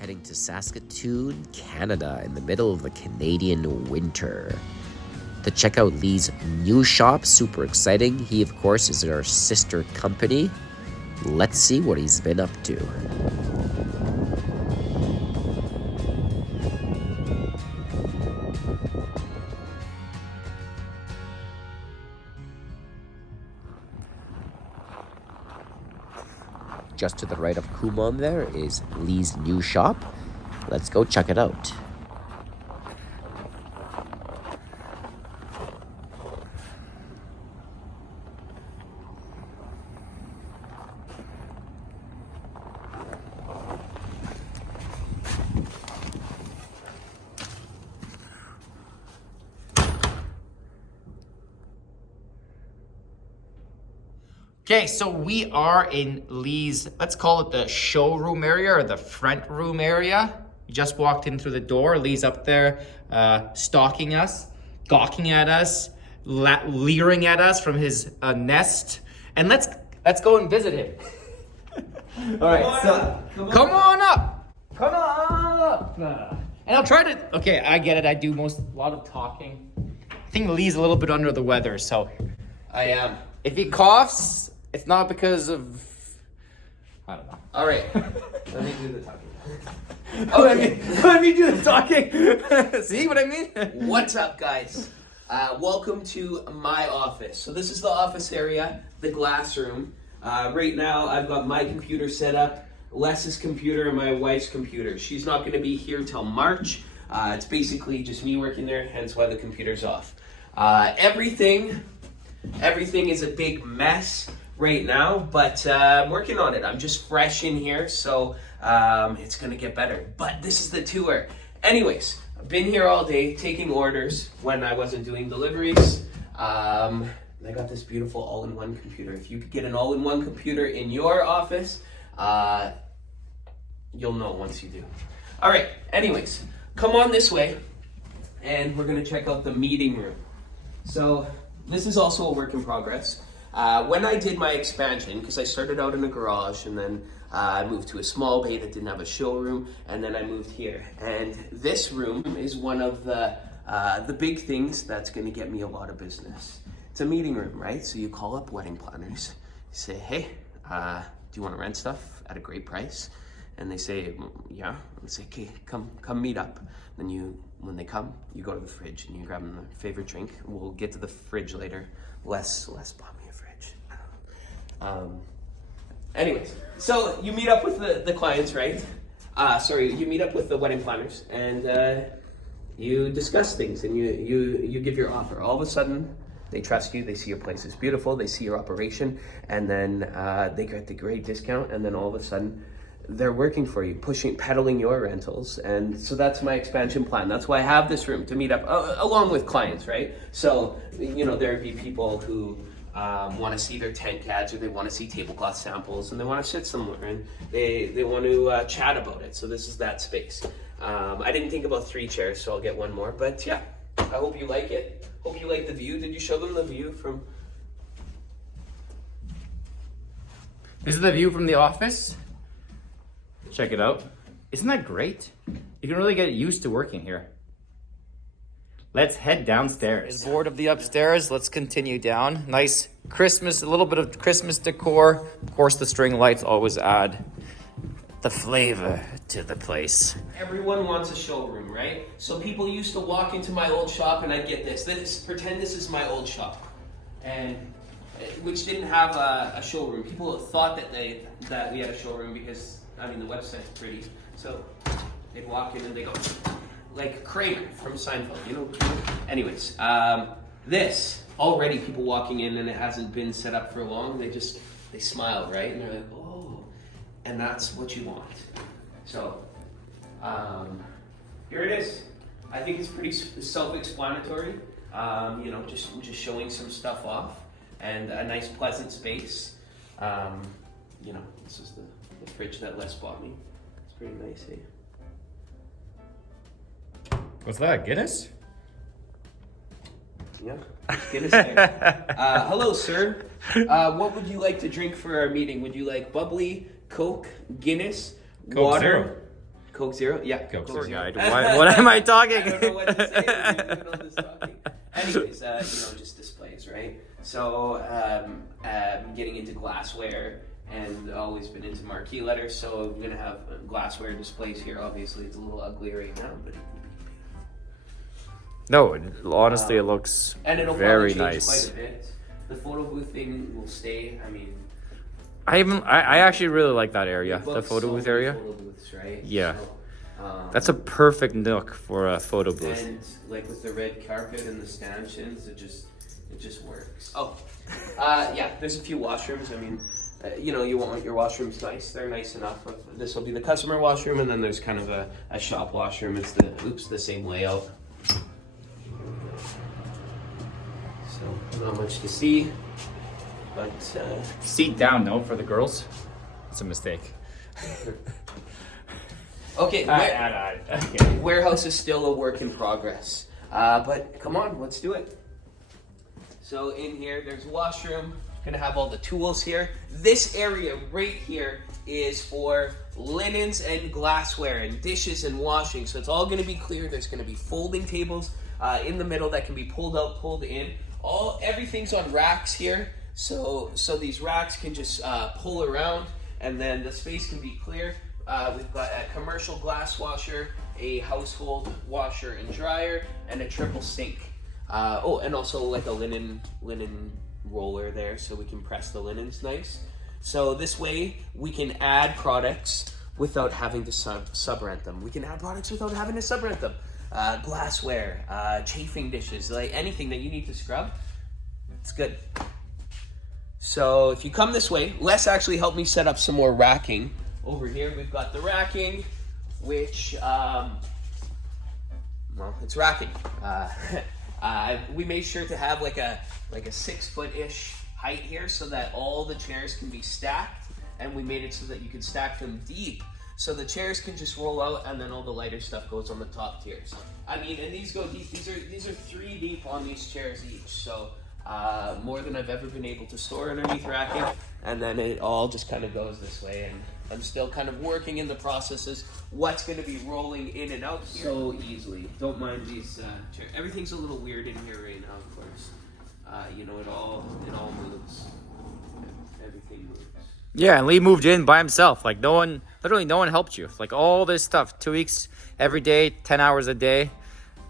Heading to Saskatoon, Canada in the middle of the Canadian winter to check out Lee's new shop. Super exciting. He, of course, is our sister company. Let's see what he's been up to. Just to the right of Kumon there is Lee's new shop. Let's go check it out. Okay, so we are in Lee's, let's call it the showroom area or the front room area. You just walked in through the door. Lee's up there stalking us, gawking at us, leering at us from his nest. And let's go and visit him. All right, come on up. And I'll try to, okay, I get it. I do a lot of talking. I think Lee's a little bit under the weather, so. I am. If he coughs, it's not because of, I don't know. All right, let me do the talking. Oh, let me do the talking. See what I mean? What's up, guys? Welcome to my office. So this is the office area, the glass room. Right now, I've got my computer set up, Les's computer, and my wife's computer. She's not going to be here till March. It's basically just me working there, hence why the computer's off. Everything is a big mess right now, but I'm working on it. I'm just fresh in here, so it's gonna get better. But this is the tour. Anyways, I've been here all day taking orders when I wasn't doing deliveries. I got this beautiful all-in-one computer. If you could get an all-in-one computer in your office, you'll know once you do. All right, anyways, come on this way, and we're gonna check out the meeting room. So this is also a work in progress. When I did my expansion, because I started out in a garage and then I moved to a small bay that didn't have a showroom, and then I moved here. And this room is one of the big things that's going to get me a lot of business. It's a meeting room, right? So you call up wedding planners, you say, hey, do you want to rent stuff at a great price? And they say, yeah. And say, okay, come meet up. Then when they come, you go to the fridge and you grab them their favorite drink. We'll get to the fridge later. Les bought me a fridge. Anyways, so you meet up with the clients, right? You meet up with the wedding planners, and you discuss things, and you give your offer. All of a sudden, they trust you. They see your place is beautiful. They see your operation, and then they get the great discount. And then all of a sudden, they're working for you, peddling your rentals. And so that's my expansion plan. That's why I have this room to meet up along with clients, right? So, there'd be people who want to see their tent CADs, or they want to see tablecloth samples, and they want to sit somewhere, and they want to chat about it. So this is that space. I didn't think about 3 chairs, so I'll get one more. But yeah, I hope you like it. Hope you like the view. Did you show them the view from? This is the view from the office. Check it out. Isn't that great? You can really get used to working here. Let's head downstairs. Is bored of the upstairs? Let's continue down. Nice Christmas, a little bit of Christmas decor. Of course, the string lights always add the flavor to the place. Everyone wants a showroom, right? So people used to walk into my old shop and I'd get this. Pretend this is my old shop, and which didn't have a showroom. People thought that we had a showroom because, the website's pretty. So they'd walk in and they go, like Kramer from Seinfeld, Anyways, this, already people walking in and it hasn't been set up for long, they smile, right? And they're like, oh, and that's what you want. So, here it is. I think it's pretty self-explanatory, just showing some stuff off, and a nice pleasant space. This is the fridge that Les bought me. It's pretty nice, eh? What's that, Guinness? Yeah, Guinness there. Hello, sir. What would you like to drink for our meeting? Would you like bubbly, Coke, Guinness, Coke water? Zero. Coke Zero? Yeah, Coke Coke Zero. Zero. Guy. What am I talking? I don't know what to say. We're doing all this talking. Anyways, just displays, right? So, getting into glassware and always been into marquee letters. So I'm gonna have glassware displays here. Obviously, it's a little ugly right now, but No, honestly, it looks and it'll very probably change nice. quite a bit. The photo booth thing will stay. I mean, I actually really like that area, we the booked photo so booth many area. Photo booths, right? Yeah. So, That's a perfect nook for a photo booth. And like with the red carpet and the stanchions, it just works. Oh, yeah. There's a few washrooms. I mean, you want your washrooms nice. They're nice enough. This will be the customer washroom, and then there's kind of a shop washroom. It's the same layout. So not much to see, but Seat down, no, for the girls. It's a mistake. okay. Okay. Warehouse is still a work in progress, but come on, let's do it. So in here, there's a washroom. Gonna have all the tools here. This area right here is for linens and glassware and dishes and washing. So it's all gonna be clear. There's gonna be folding tables in the middle that can be pulled out, pulled in. Everything's on racks here. So these racks can just pull around, and then the space can be clear. We've got a commercial glass washer, a household washer and dryer, and a triple sink. And also like a linen roller there, so we can press the linens nice. So this way we can add products without having to sub-rent them. We can add products without having to sub-rent them. Glassware, chafing dishes, like anything that you need to scrub, it's good. So if you come this way, Les actually helped me set up some more racking. Over here we've got the racking, which, it's racking. We made sure to have like a 6-foot-ish height here so that all the chairs can be stacked, and we made it so that you can stack them deep. So the chairs can just roll out, and then all the lighter stuff goes on the top tiers. I mean, and these go deep. These are 3 deep on these chairs each. So more than I've ever been able to store underneath racking. And then it all just kind of goes this way. And I'm still kind of working in the processes. What's going to be rolling in and out here so easily. Don't mind these chairs. Everything's a little weird in here right now, of course. It all moves. Everything moves. Yeah, and Lee moved in by himself. Like literally no one helped you. Like all this stuff, 2 weeks, every day, 10 hours a day,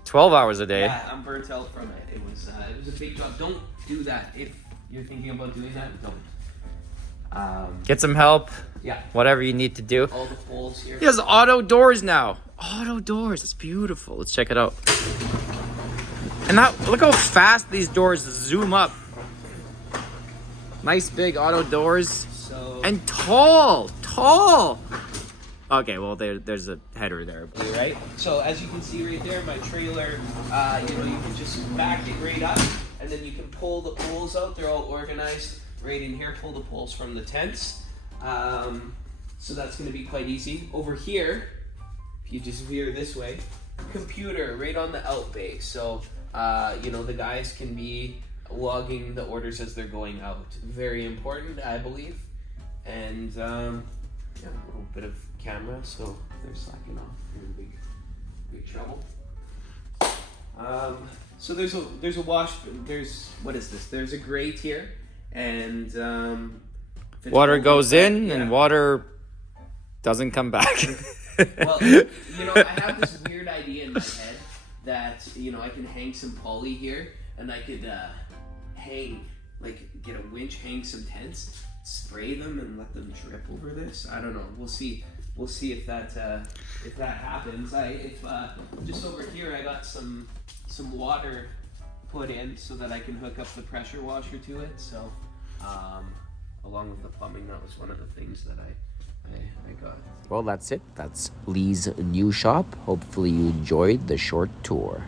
12 hours a day. Yeah, I'm burnt out from it. It was a big job. Don't do that. If you're thinking about doing that, don't. Get some help. Yeah. Whatever you need to do. All the poles here. He has auto doors now. Auto doors. It's beautiful. Let's check it out. And look how fast these doors zoom up. Nice big auto doors. And tall. Okay, well there's a header there. Right? So as you can see right there, my trailer, you can just back it right up, and then you can pull the poles out. They're all organized right in here. Pull the poles from the tents. So that's going to be quite easy. Over here, if you just veer this way, computer right on the out bay. So the guys can be logging the orders as they're going out. Very important, I believe. And a little bit of camera, so if they're slacking off, you're in big trouble. So there's a wash. What is this? There's a grate here, and water goes in and water doesn't come back. Well, I have this weird idea in my head that I can hang some poly here, and I could get a winch, hang some tents, spray them, and let them drip over this. I don't know. We'll see if that happens. Just over here I got some water put in so that I can hook up the pressure washer to it. So along with the plumbing, that was one of the things that I got. Well, that's it. That's Lee's new shop. Hopefully you enjoyed the short tour.